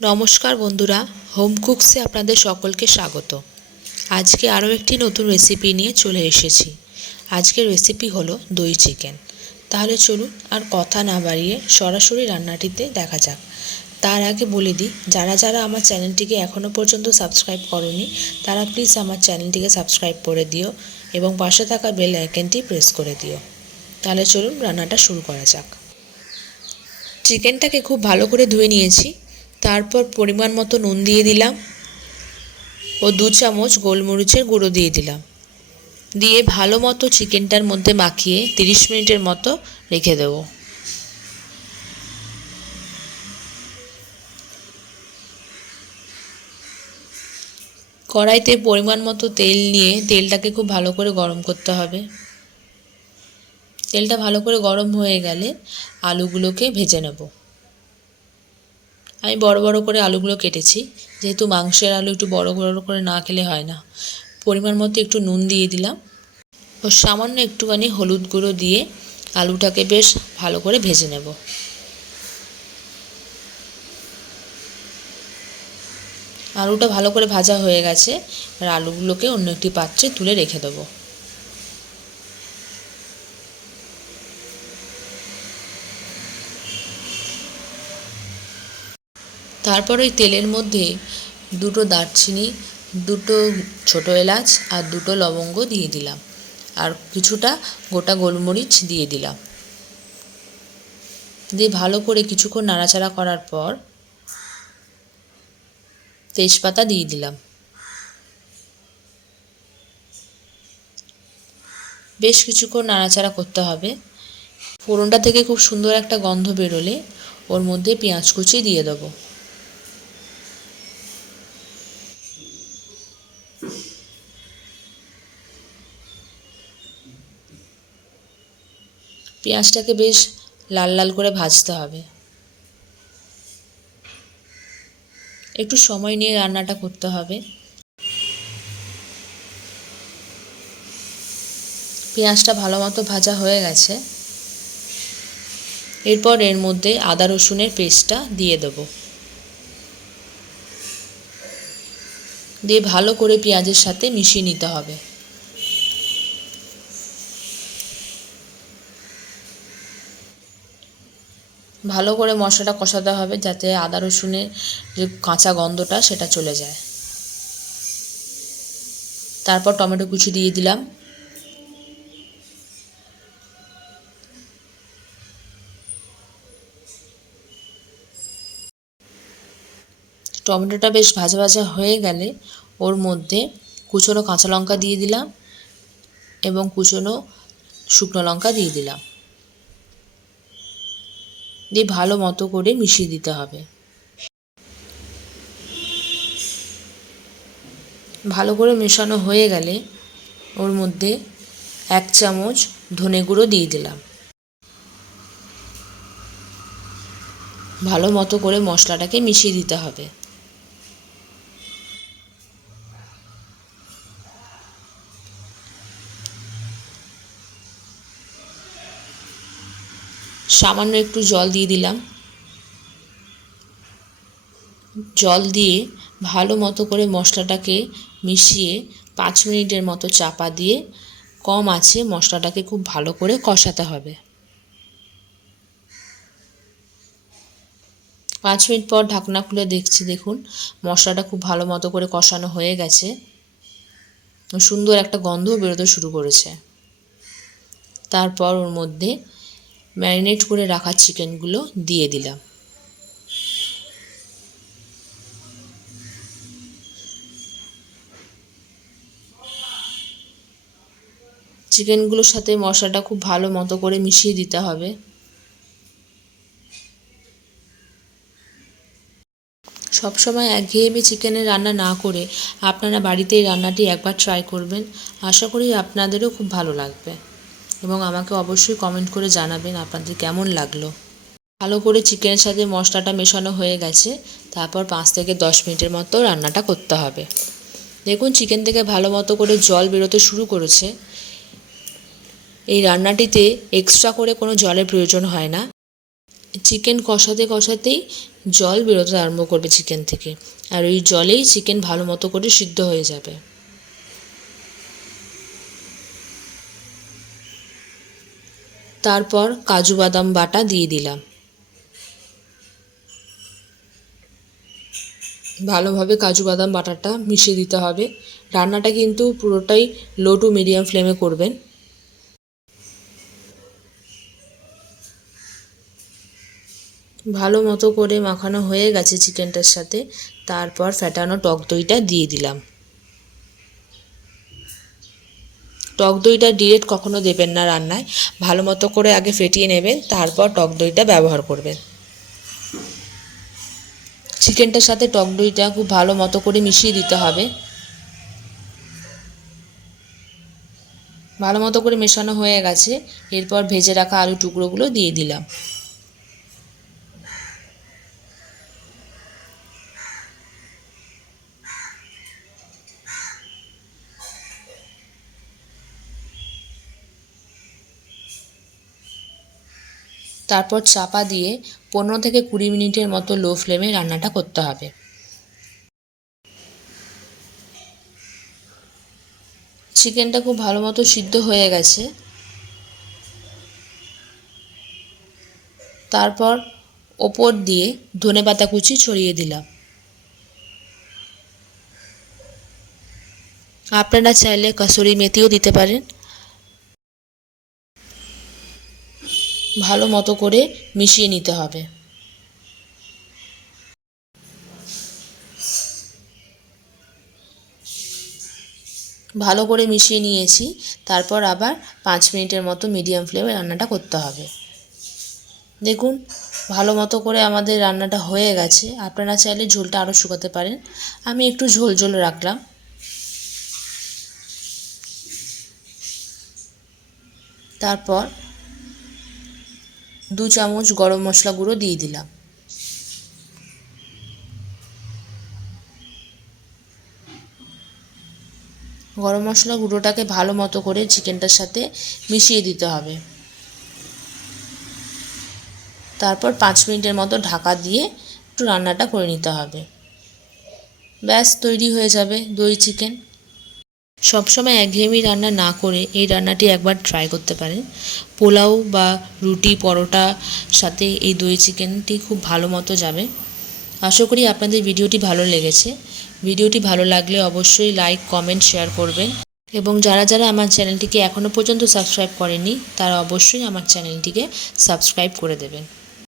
নমস্কার বন্ধুরা, হোম কুকসে আপনাদের সকলকে স্বাগত। আজকে আরও একটি নতুন রেসিপি নিয়ে চলে এসেছি। আজকের রেসিপি হলো দই চিকেন। তাহলে চলুন আর কথা না বাড়িয়ে সরাসরি রান্নাটিতে দেখা যাক। তার আগে বলে দিই, যারা যারা আমার চ্যানেলটিকে এখনও পর্যন্ত সাবস্ক্রাইব করনি তারা প্লিজ আমার চ্যানেলটিকে সাবস্ক্রাইব করে দিও এবং পাশে থাকা বেল আইকনটি প্রেস করে দিও। তাহলে চলুন রান্নাটা শুরু করা যাক। চিকেনটাকে খুব ভালো করে ধুয়ে নিয়েছি। তারপর পরিমাণ মতো নুন দিয়ে দিলাম ও 2 চামচ গোলমরিচের গুঁড়ো দিয়ে দিলাম। দিয়ে ভালো মতো চিকেনটার মধ্যে মাখিয়ে 30 মিনিটের মতো রেখে দেব। কড়াইতে পরিমাণ মতো তেল নিয়ে তেলটাকে খুব ভালো করে গরম করতে হবে। তেলটা ভালো করে গরম হয়ে গেলে আলুগুলোকে ভেজে নেব। আমি বড় বড় করে আলুগুলো কেটেছি, যেহেতু মাংসের আলু একটু বড় বড় করে না খেলে হয় না। পরিমাণ মতো একটু নুন দিয়ে দিলাম ও সামান্য একটুখানি হলুদ গুঁড়ো দিয়ে আলুটাকে বেশ ভালো করে ভেজে নেব। আলুটা ভালো করে ভাজা হয়ে গেছে, আর আলুগুলোকে অন্য একটি পাত্রে তুলে রেখে দেবো। তারপর ওই তেলের মধ্যে 2টো দারচিনি, 2টো ছোটো এলাচ আর 2টো লবঙ্গ দিয়ে দিলাম, আর কিছুটা গোটা গোলমরিচ দিয়ে দিলাম। দিয়ে ভালো করে কিছুক্ষণ নাড়াচাড়া করার পর তেজপাতা দিয়ে দিলাম। বেশ কিছুক্ষণ নাড়াচাড়া করতে হবে। ফোড়নটা থেকে খুব সুন্দর একটা গন্ধ বেরোলে ওর মধ্যে পেঁয়াজ কুচি দিয়ে দেবো। পেঁয়াজটাকে বেশ লাল লাল করে ভাজতে হবে। একটু সময় নিয়ে রান্নাটা করতে হবে। পেঁয়াজটা ভালো মতো ভাজা হয়ে গেছে। এরপর এর মধ্যে আদা রসুনের পেস্টটা দিয়ে দেবো। দিয়ে ভালো করে পেঁয়াজের সাথে মিশিয়ে নিতে হবে। ভালো করে মশলাটা কষাতে হবে, যাতে আদা রসুনের যে কাঁচা গন্ধটা সেটা চলে যায়। তারপর টমেটো কুচি দিয়ে দিলাম। টমেটোটা বেশ ভাজা ভাজা হয়ে গেলে ওর মধ্যে কুচনো কাঁচা লঙ্কা দিয়ে দিলাম এবং কুচনো শুকনো লঙ্কা দিয়ে দিলাম। দিয়ে ভালো মতো করে মিশিয়ে দিতে হবে। ভালো করে মেশানো হয়ে গেলে ওর মধ্যে 1 চামচ ধনে গুঁড়ো দিয়ে দিলাম। ভালো মতো করে মশলাটাকে মিশিয়ে দিতে হবে। সামান্য একটু জল দিয়ে দিলাম। জল দিয়ে ভালো মতো করে মশলাটাকে মিশিয়ে 5 মিনিটের মতো চাপা দিয়ে কম আঁচে মশলাটাকে খুব ভালো করে কষাতে হবে। 5 মিনিট পর ঢাকনা খুলে দেখছি, দেখুন মশলাটা খুব ভালো মতো করে কষানো হয়ে গেছে। সুন্দর একটা গন্ধ বেরোতে শুরু করেছে। তারপর ওর মধ্যে ম্যারিনেট করে রাখা চিকেনগুলো দিয়ে দিলাম। চিকেনগুলোর সাথে মশলাটা খুব ভালো মতো করে মিশিয়ে দিতে হবে। সবসময় একঘেয়েমি চিকেনের রান্না না করে আপনারা বাড়িতে এই রান্নাটি একবার ট্রাই করবেন। আশা করি আপনাদেরও খুব ভালো লাগবে এবং আমাকে অবশ্যই কমেন্ট করে জানাবেন আপনাদের কেমন লাগলো। ভালো করে চিকেনের সাথে মশলাটা মেশানো হয়ে গেছে। তারপর 5 থেকে 10 মিনিটের মতো রান্নাটা করতে হবে। দেখুন চিকেন থেকে ভালো মতো করে জল বেরোতে শুরু করেছে। এই রান্নাটিতে এক্সট্রা করে কোনো জলের প্রয়োজন হয় না। চিকেন কষাতে কষাতেই জল বেরোতে আরম্ভ করবে চিকেন থেকে, আর ওই জলেই চিকেন ভালো মতো করে সিদ্ধ হয়ে যাবে। তারপর কাজু বাদাম বাটা দিয়ে দিলাম। ভালোভাবে কাজু বাদাম বাটাটা মিশিয়ে দিতে হবে। রান্নাটা কিন্তু পুরোটাই লো টু মিডিয়াম ফ্লেমে করবেন। ভালো মতো করে মাখানো হয়ে গেছে চিকেনটার সাথে। তারপর ফেটানো টক দইটা দিয়ে দিলাম। টক দইটা ডিরেক্ট কখনো দেবেন না রান্নায়, ভালো মতো করে আগে ফেটিয়ে নেবেন, তারপর টক দইটা ব্যবহার করবেন। চিকেনটার সাথে টক দইটা খুব ভালো মতো করে মিশিয়ে দিতে হবে। ভালো মতো করে মেশানো হয়ে গেছে। এরপর ভেজে রাখা আলু টুকরোগুলো দিয়ে দিলাম। তারপর চাপা দিয়ে 15 থেকে 20 মিনিটের মতো লো ফ্লেমে রান্নাটা করতে হবে। চিকেনটা খুব ভালো মতো সিদ্ধ হয়ে গেছে। তারপর ওপর দিয়ে ধনেপাতা কুচি ছড়িয়ে দিলাম। আপনারা চাইলে কসুরি মেথিও দিতে পারেন। ভালো মতো করে মিশিয়ে নিতে হবে। ভালো করে মিশিয়ে নিয়েছি। তারপর আবার 5 মিনিটের মতো মিডিয়াম ফ্লেমে রান্নাটা করতে হবে। দেখুন ভালো মতো করে আমাদের রান্নাটা হয়ে গেছে। আপনারা চাইলে ঝোলটা আরও শুকাতে পারেন, আমি একটু ঝোল ঝোল রাখলাম। তারপর 2 চামচ গরম মশলা গুঁড়ো দিয়ে দিলাম। গরম মশলা গুঁড়োটাকে ভালো মতো করে চিকেনটার সাথে মিশিয়ে দিতে হবে। তারপর 5 মিনিটের মতো ঢাকা দিয়ে একটু রান্নাটা করে নিতে হবে। ব্যাস তৈরি হয়ে যাবে দই চিকেন। সবসময় একঘেয়েমি রান্না না করে এই রান্নাটি একবার ট্রাই করতে পারেন। পোলাও বা রুটি পরোটা সাথে এই দই চিকেনটি খুব ভালো মতো যাবে। আশা করি আপনাদের ভিডিওটি ভালো লেগেছে। ভিডিওটি ভালো লাগলে অবশ্যই লাইক কমেন্ট শেয়ার করবেন, এবং যারা যারা আমার চ্যানেলটিকে এখনও পর্যন্ত সাবস্ক্রাইব করেননি তারা অবশ্যই আমার চ্যানেলটিকে সাবস্ক্রাইব করে দেবেন।